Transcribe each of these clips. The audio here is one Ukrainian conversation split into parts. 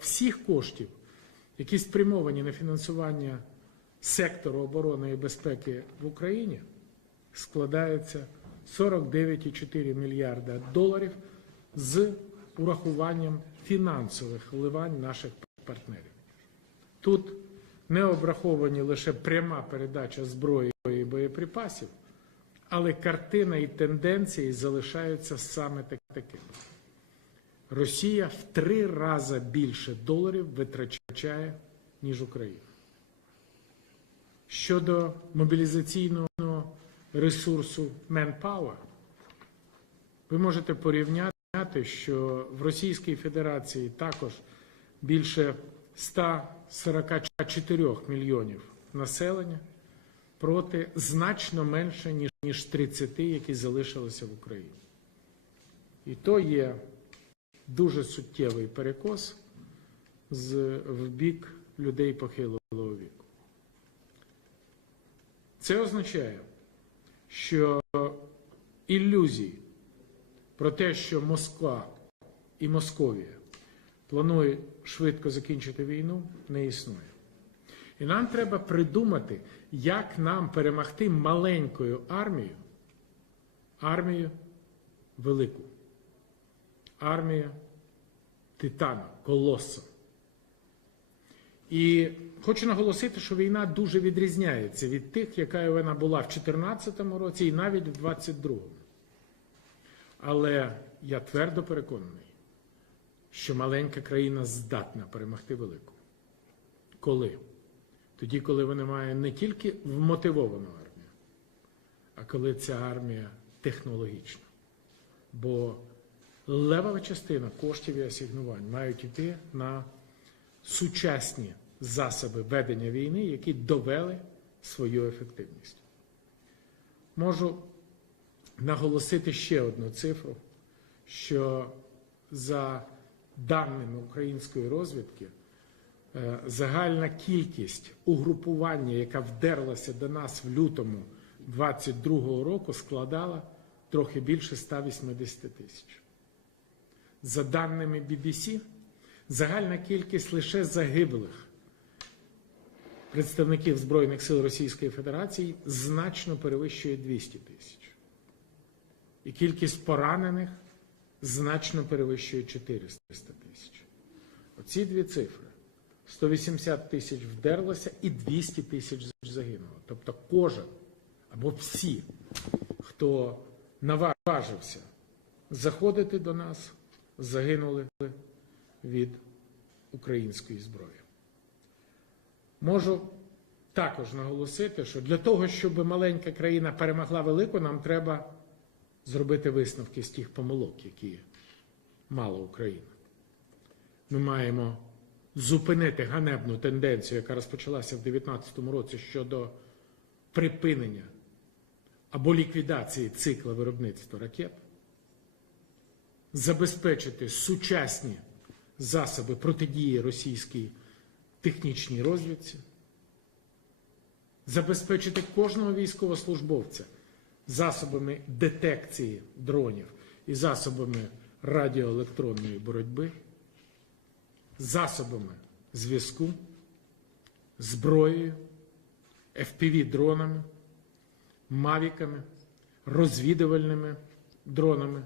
всіх коштів, які спрямовані на фінансування сектору оборони і безпеки в Україні, складається 49,4 мільярда доларів з урахуванням фінансових вливань наших партнерів. Тут не обраховані лише пряма передача зброї і боєприпасів, але картина і тенденції залишаються саме такими. Росія в три рази більше доларів витрачає, ніж Україна. Щодо мобілізаційного ресурсу Manpower, ви можете порівняти, що в Російській Федерації також більше 144 мільйонів населення проти значно менше, ніж, ніж 30, які залишилися в Україні. І то є дуже суттєвий перекос з, в бік людей похилого віку. Це означає, що ілюзій про те, що Москва і Московія планують швидко закінчити війну, не існує. І нам треба придумати, як нам перемогти маленькою армією, армію велику, армію титана, колоса. І хочу наголосити, що війна дуже відрізняється від тих, яка вона була в 2014 році і навіть в 2022. Але я твердо переконаний, що маленька країна здатна перемогти велику. Коли? Тоді, коли вона має не тільки вмотивовану армію, а коли ця армія технологічна. Бо левова частина коштів і асигнувань мають йти на сучасні засоби ведення війни, які довели свою ефективність. Можу наголосити ще одну цифру, що за даними української розвідки, е, загальна кількість угрупування, яка вдерлася до нас в лютому 2022 року, складала трохи більше 180 тисяч. За даними BBC, загальна кількість лише загиблих представників Збройних сил Російської Федерації значно перевищує 200 тисяч. І кількість поранених значно перевищує 400 тисяч. Оці дві цифри: 180 тисяч вдерлося і 200 тисяч загинуло. Тобто кожен або всі, хто наважився заходити до нас, загинули від української зброї. Можу також наголосити, що для того, щоб маленька країна перемогла велику, нам треба зробити висновки з тих помилок, які мала Україна. Ми маємо зупинити ганебну тенденцію, яка розпочалася в 2019 році щодо припинення або ліквідації цикла виробництва ракет, забезпечити сучасні засоби протидії російській технічній розвідці, забезпечити кожного військовослужбовця засобами детекції дронів і засобами радіоелектронної боротьби, засобами зв'язку, зброєю, FPV-дронами, мавіками, розвідувальними дронами,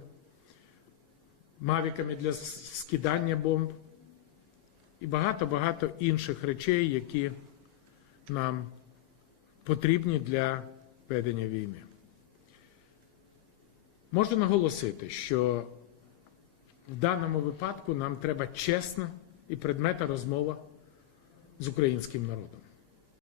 мавіками для скидання бомб і багато-багато інших речей, які нам потрібні для ведення війни. Можу наголосити, що в даному випадку нам треба чесна і предметна розмова з українським народом.